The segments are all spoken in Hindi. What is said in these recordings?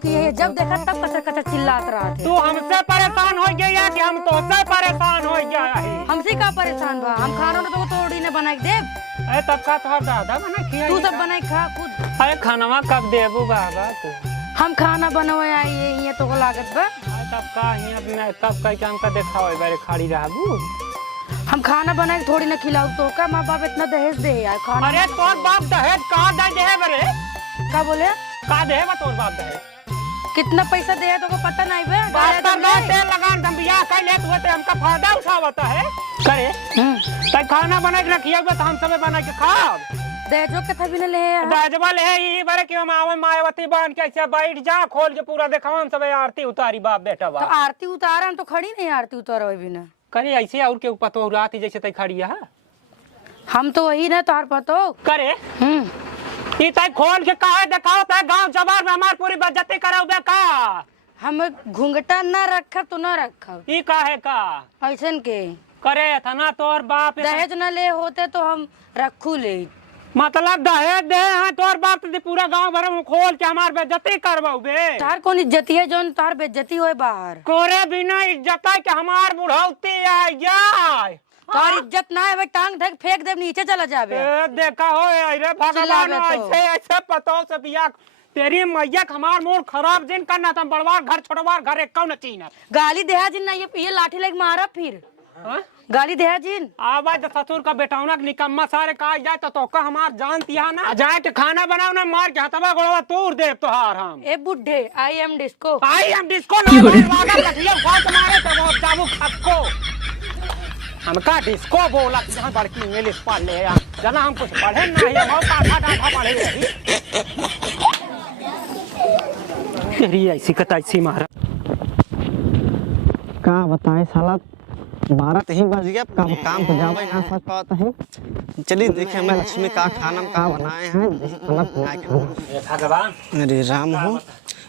कि ये जब देखा तब कचर कचर चिल्लात रहा थे। तू हमसे परेशान हो गया कि हम तुझसे परेशान हो गया है? हमसे का परेशान बा? हम खाना तो तोड़ी ने बना के दे। अरे तब का तो दादा बना खिया। तू सब बना खा खुद। अरे खानावा कब देबू बाबा तू? हम खाना बनवाए आई ये तो लागत बा। तब का मैं तब कह के हमका देखाओ बारे खाड़ी रहबू। हम खाना बना के थोड़ी ना खिलाऊ तो का माँ बाप इतना दहेज दे यार खाना। अरे तोर बाप दहेज कहाँ दे बरे? का बोले? का दे बा तोर बाप दहेज? कितना पैसा दे तो को पता नहीं बे। तेल लगान दम बियाह कर ले तू ते हमका फायदा उठावता है करे। तै खाना बना के रखिए तो हम सब बना के खाब। दहेजो के थबी ले दहेजवा ले ई बारे कि हम आवन मायावती बांध के ऐसे बैठ जा खोल के पूरा देखावन सब आरती उतारी बाप बेटा बा। तो आरती उतार हम तो खड़ी नहीं आरती उतारो बिना करे ऐसे और के ऊपर तो रात जैसे तै खड़ी है। हम तो वही ना तार पतो करे। ई तै खोल के काहे देखाओ तै गांव जवार में हमार पूरी बेइज्जती कराओ का। हम घूंघटा ना रखब तो ना रखब। ई काहे का ऐसन के करे था ना तोर बाप दहेज न ले होते तो हम रखू ले। मतलब दहेज दे हैं तोर बाप तो पूरा गांव भर में खोल के हमार बेइज्जती करवाओ बे। तार कौन इज्जती है जोन तार बेइज्जती होए बाहर? कोरे बिना इज्जत है कि हमार बुढ़ौती आ जाए। तार इज्जत ना है टांग धक फेंक दे नीचे चला जाबे। देखा हो अरे भगवान ऐसे ऐसे पतो से बिया तेरी मैया हमार मोर खराब दिन करना तुम बड़वार घर छोड़वार घर एक कौन चीन गाली देहा जिन नहीं ये लाठी लेके मारा फिर गाली देहा जिन आवाज ससुर का बेटाउना निकम्मा सारे कहा जाए तो का हमार जान तिया ना जाए के खाना बनाओ ना मार के हथवा गोड़वा तोड़ दे तोहार हम। ए बुड्ढे आई एम डिस्को हमका डिस्को बोला जहाँ बड़की इंग्लिश पढ़ ले जना हम कुछ पढ़े नहीं मौका पढ़े रही ऐसी कतैसी मारा का बताए साला 12 ही बज गया काम हो जावे ना समझ पाता है। चलिए देखिए मैं लक्ष्मी का खाना का बनाए हैं खाना बना के। भगवान अरे राम हो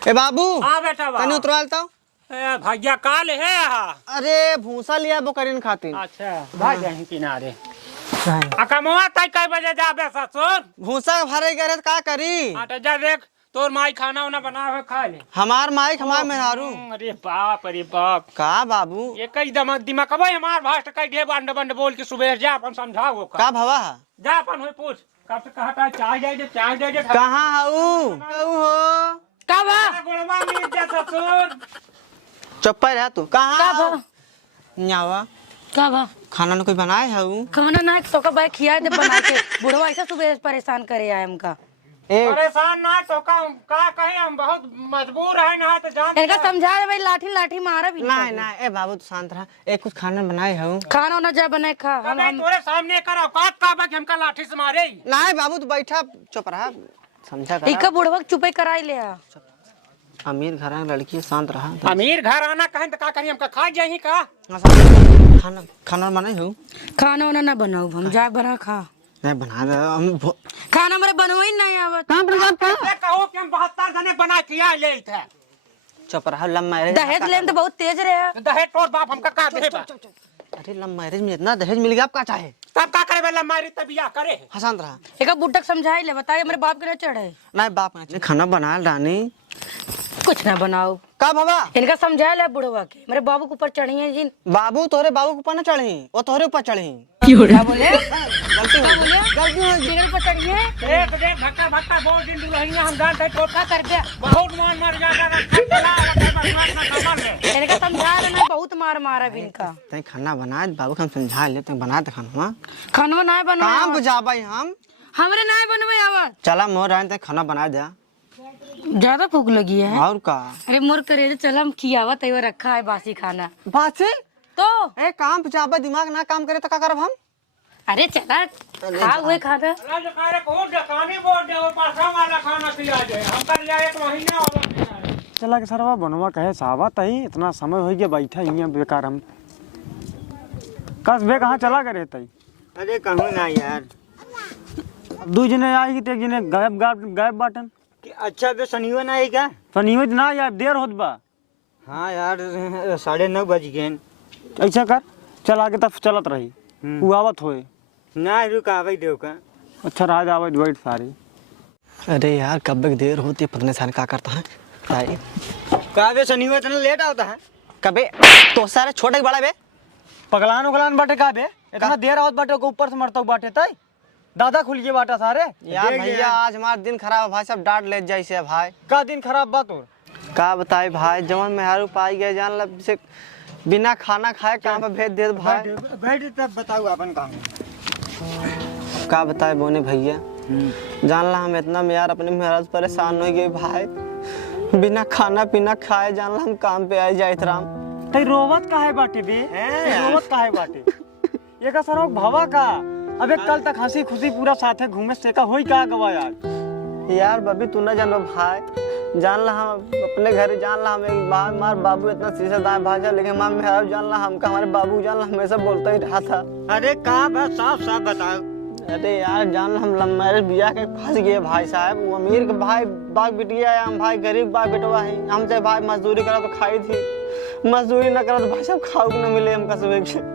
ए बाबू हां बेटा तने उतरवालता ए भैया काल है। अरे भूसा लिया बकरीन खातिर। अच्छा भाई यहीं किनारे अकमवा तय कै बजे जाबे ससुर? भूसा भरे गरे का करी? आटा जा देख तोर माई खाना उना बना है खा ले। हमार माई हमार मेहरारू। अरे बाप का बाबू एक ही दिमाग कबई हमार भाष्ट कई ढे बंड बंड बोल के सुबह जा अपन समझाओ का भवा जा अपन होय पूछ कब से कहता चाय दे दे कहां हऊ हो का बा गोलवा मिल जा ससुर चप्पा रहा तू का कहां बा न्यावा का बा खाना न कोई बनाए हऊ खाना ना तो का भाई खिया दे बना के बुढ़वा ऐसा सुबह परेशान करे आए हमका। परेशान ना तो का कहे हम बहुत मजबूर है ना तो जान इनका समझा दे भाई लाठी लाठी मारा भी नहीं ना ए बाबू तू शांत रहा एक कुछ खाना बनाए हऊ खाना ना जा बनाए खा हम तोरे सामने कर औकात का बा कि हमका लाठी से मारे। नहीं बाबू तू बैठा चुप रहा समझा कर इका बुढ़वा चुपे कराई ले आ। अमीर घर की लड़की शांत रहा। अमीर घर आना कहें तो का करी हमका खा जाही का खाना खाना बनाए हऊ खाना वाना ना बनाऊ हम जा बना खा नहीं बना दे हम खाना मेरे बनवाई नहीं आवत। कहो कि हम 72 जने बना किया ले थे। चुप रहा लव मैरिज दहेज लेन तो बहुत तेज रहे। दहेज तोर बाप हमका का देबा? अरे लव मैरिज में इतना दहेज मिल गया आप का चाहे तब का करे वाला मारी तब बियाह करे। शांत रहा एका बुड्ढक समझाई ले बताए मेरे बाप के ना चढ़े। नहीं बाप ने खाना बना रानी कुछ ना बनाओ का बाबा इनका समझा ले बुढ़वा के मेरे बाबू के ऊपर चढ़ी है जिन। बाबू तोरे बाबू के ऊपर न चढ़ी वो तोरे ऊपर चढ़ी। क्या बोले गलती हो जिगर ऊपर चढ़ी है। एक देख भक्का बोल दिन दुल्हनिया हम गांव को का कर दे बहुत मान मार जाता इनका समझा लेना बहुत मार मारा भी इनका। तै खाना बना बाबू हम समझा ले तै बना दे खाना खाना ना बना काम बुझाबई हम हमरे ना बनवे आवत। चला मोर आइन तै खाना बना दे ज्यादा भूख लगी है और का। अरे मोर करे चल हम खियावा तैयो रखा है बासी खाना बासी तो ए काम बुझाबे दिमाग ना काम करे तो का करब हम। अरे चला खा हुए खाना अल्लाह करे को दुकानी बोल दे और परसा वाला खाना खिला दे हम कर लिया 1 महीना वाला चला के सरवा बनवा कहे साहबा तई इतना समय हो गया बैठा ही बेकार हम कसबे कहाँ चला करे तई। अरे कहूं ना यार 2 जने आई ते जने गायब बाटन। अच्छा तो शनिवार ना है क्या? शनिवार ना यार देर होत बा। हाँ यार 9:30 बज गए। ऐसा कर चल आगे तब चलत रही वो आवत होए ना रुकावे देव का। अच्छा राज आवत बैठ सारी। अरे यार कब तक देर होती है पता नहीं सारे क्या करता है। भाई का बे शनिवार इतना लेट आता है? कबे तो सारे छोटे बड़ा बे पगलान उगलान बाटे का बे? इतना देर आवत बाटे को ऊपर से मरता बाटे तई। दादा खुल के बाटा सारे। यार भैया आज हमारा दिन खराब है भाई, सब डांट ले जैसे भाई। का दिन खराब बा तोर? का बताए भाई, जवन मेहरू पाई गए जान लब से बिना खाना खाए कहाँ पे भेज दे भाई। बैठ तब बताओ अपन काम। का बताए बोने भैया, जान ला हम इतना में यार अपने मेहराज परेशान हो गए भाई, बिना खाना पीना खाए जान ला हम काम पे आए जाए राम। तई रोवत का है बाटे बे? रोवत का है बाटे? ये का सरो भवा का। अबे कल तक हंसी खुशी पूरा साथे घूमे से का होई का गवा यार। यार बबी तू ना जानो भाई, जान ला हम अपने घर जान ला हम एक बार हमारे बाबू इतना शीशे दाएं भाजा, लेकिन हमारे मेहराज जान ला हमका हमारे बाबू जान ला हमेशा बोलता ही रहा था। अरे का बस साफ साफ बताओ। अरे यार जान ला हम लव मैरिज बिया के फंस गए भाई साहब। वो अमीर के भाई बाग बिटिया है, हम भाई गरीब बाग बिटवा है। हमसे भाई मजदूरी करा तो खाई थी, मजदूरी न करा तो भाई साहब खाऊ न मिले हमका सुबह के।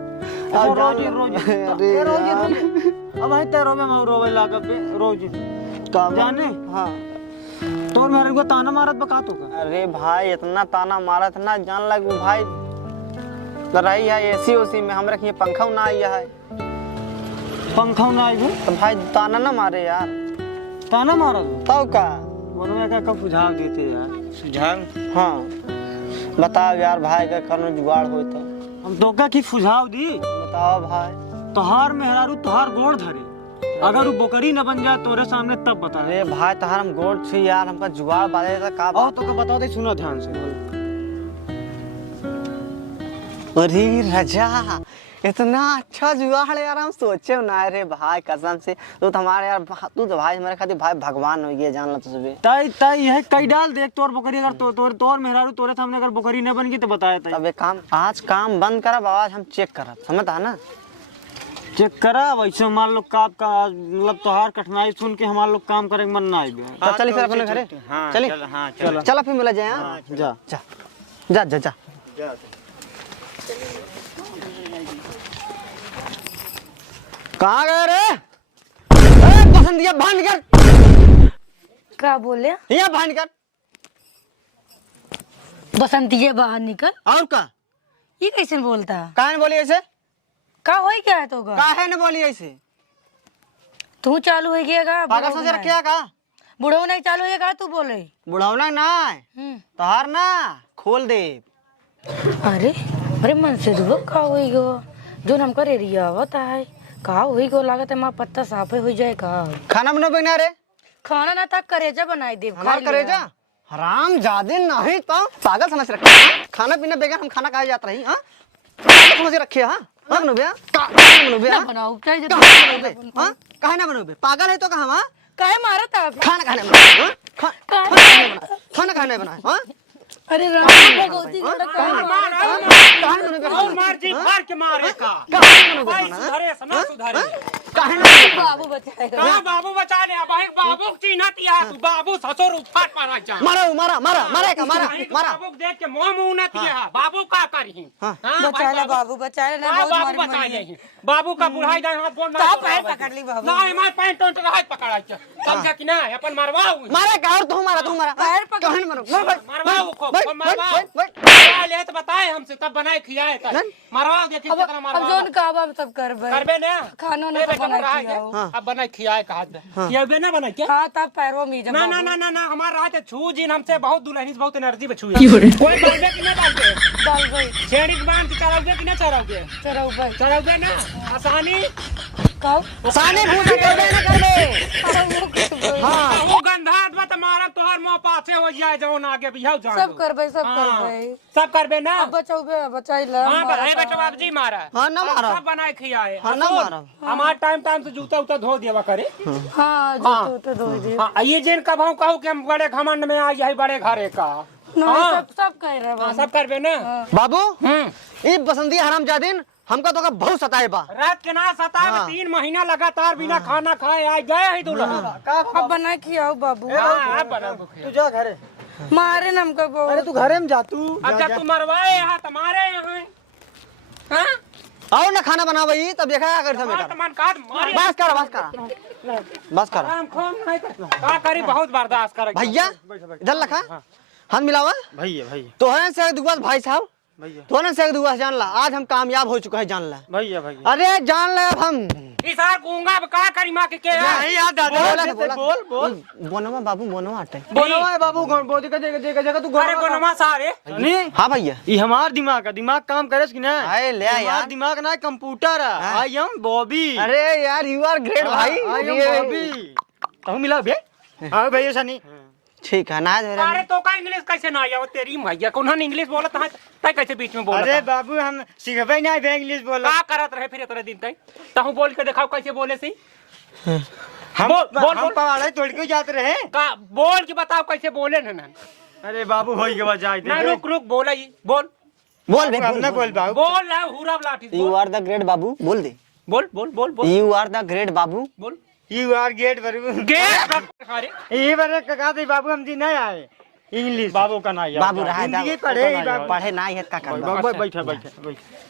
रोज अब है तेरो में मैं रोवे लागा पे रोज जाने। हाँ तोर मेरे को ताना मारत बका तो का। अरे भाई इतना ताना मारा था ना, जान लग भाई लड़ाई है एसी ओसी में, हम रखिए पंखा ना आया है। पंखा ना आई तो भाई ताना ना मारे यार। ताना मारा तो का बोलो का सुझाव देते यार। सुझाव? हाँ बताओ यार भाई का कौन जुगाड़ हो तो हम दोका की सुझाव दी। बताओ भाई। तोहार मेहरारू तोहार गोड़ धरे, अगर वो बोकरी न बन जाए तोरे सामने तब बता। अरे भाई तोहार हम गोड़ छी यार, हमका जुगाड़ बाजे था का और तो का बता दे, सुनो ध्यान से। अरे रजा इतना अच्छा जुगाड़ है यार, हम सोचे ना रे भाई कसम से। तू तो हमारे यार, तू तो भाई हमारे खातिर भाई भगवान हो गया जान ला तो सुबह। ताई ताई यह कई डाल देख तोर बोकरी, अगर तोर मेहरारू तोरे सामने अगर बोकरी न बन गई तो बताया ताई। तब एक काम, आज काम बंद करा आवाज हम चेक करा, समझता ना। चेक करा वैसे हमारे लोग का मतलब तोहार कठिनाई सुन के हमारे लोग काम करे मन ना आए। तो चलिए फिर अपने घरे चलिए। चलो फिर मिला जाए। हाँ जा जा जा जा जा। कहाँ गए रे? बसंतिया भान कर। क्या बोले? यहाँ भान कर। बसंतिये बाहर निकल। और का? ये कैसे बोलता? काहे न बोली ऐसे? का होई क्या है तो का? काहे न बोली ऐसे? तू चालू हो गया का? पागल सोच रखिया का? बुढ़ो नहीं चालू है का तू बोले? बुढ़ावना ना तोहार ना खोल दे। अरे अरे मन से दुबक का होई गो जो हम करे रिया होता है का होई गो, लागत है मां पत्ता साफे हो जाए का। खाना बना बना रे? खाना ना था करेजा बनाई दे। हमार करेजा हराम जादे नहीं तो पागल समझ रखे। खाना पीना बेगर हम खाना खाए जाता रही। हां समझ रखे। हां हां बनो बे का बनो बे बनाओ चाहिए हां काहे ना बनो बे? पागल है तो कहां? हां काहे मारा था? खाना खाने बना। खाना खाने बना। हां अरे राम भगवती मार जी मार के मारे का सुधारे सना सुधारे बाबू बचाएगा। का बाबू बचाने भाई बाबू चिन्हत या तू बाबू ससुर उफाट मारा जा। मारो मारा मारा मारे का मारा मारा। बाबू देख के मुंह मुंह न तिया बाबू का करही। हां बचाएला बाबू बचाएला ना बहुत बाबू बचा ले। बाबू का बुढ़ाई जाए हाथ बोल का पैर पकड़ ली बाबू। ना हमार पैंट टोंट रहा पकड़ा के समझा कि ना अपन मारवाओ। मारे का? और तू मारा पैर पकड़ कहन मारो मारवाओ को मारवाओ ले तो बताए हमसे तब बनाए खियाए का मारवाओ देखिए कितना मारवाओ। अब जोन काबा हम सब करबे करबे ना खाना ना बना खियाओ। अब बनाए खियाए का खियाबे ना बनाए क्या? हां तब पैरों में जब ना ना ना ना ना हमार रात छू जिन हमसे बहुत दुल्हनी से बहुत एनर्जी बचू है। कोई डालबे कि ना डालबे? डाल गई छेड़ी के बांध के चलाओगे कि ना चलाओगे? चलाओगे ना आसानी का साने पूछ करबे ना करबे। हां वो गंधात बा तुम्हारा तोहर मुंह पाछे हो जाए जौन आगे बिहाव जान सब करबे सब करबे ना। अब बचाओबे बचाइला। हां भाई बेटा बाबूजी मारा। हां ना मारा। सब बनाए खियाए। हां ना मारा। हमार टाइम टाइम से जूता उता धो देवा करे। हां जो तो धो दे। हां ये जिन कब हम कहू कि हम बड़े घमंड में आ जाई बड़े घरे का। ना सब कह रहे हां सब करबे ना। बाबू ये बसंती हरामजादिन हमका तो का बहुत सताए बा। रात के ना सताए 3 महीना लगातार बिना खाना खाए आ गए है दूल्हा। अब बना खियाओ बाबू। हां अब बना तू जा घरे। मारे न हमको बहुत। अरे तू घरे में जा तू। अब जब तू मरवाए यहाँ तुम्हारे यहाँ हाँ आओ ना खाना बनावई तब देखा क्या करता बेटा। मन काट मारी बस कर आराम खोम नहीं कर का करी बहुत बर्दाश्त कर भैया इधर लखा हाथ मिलावा भैया भैया तोहरे से दुआ भाई साहब, भैया तोहरे से दुआ जान ला, आज हम कामयाब हो चुका है जान ला। भैया भैया अरे जान ले अब हम। इसार गूंगा का करी मां के नहीं यार दादा बोल बोल बोनवा बाबू बोनवा आटे। बोलवा है बाबू बोल के जगह तू अरे गोनमा सारे नहीं हाँ भैया ये हमार दिमाग है, दिमाग काम करे कि ना? आए ले हमार यार। दिमाग ना कंप्यूटर है। I am Bobby. अरे यार यू आर ग्रेट भाई। आई एम बॉबी कहूं मिला बे। हां भैया सनी ठीक है ना दे अरे तो का इंग्लिश कैसे ना आया तेरी मैया को उन्होंने इंग्लिश बोला था तय कैसे बीच में बोला अरे बाबू हम सिखबे नहीं बे इंग्लिश बोला। का करत रहे फिर इतने दिन तक तहु बोल के दिखाओ कैसे बोले सी हम बोल पहाड़े तोड़ के जाते रहे का बोल के बताओ कैसे बोले ना। अरे बाबू होई के बाद जाए ना रुक रुक बोला ही बोल बोल बे हमने बोल बाबू बोल ना हुरा लाठी यू आर द ग्रेट बाबू बोल दे। बोल बोल बोल बोल यू आर द ग्रेट बाबू। बोल यू आर गेट बाबू गेट अरे ये बारे कहा दे बाबू हम जी नहीं आए इंग्लिश बाबू का ना बाबू रहा है हिंदी पढ़े पढ़े ना है का कर बैठे बैठे बैठे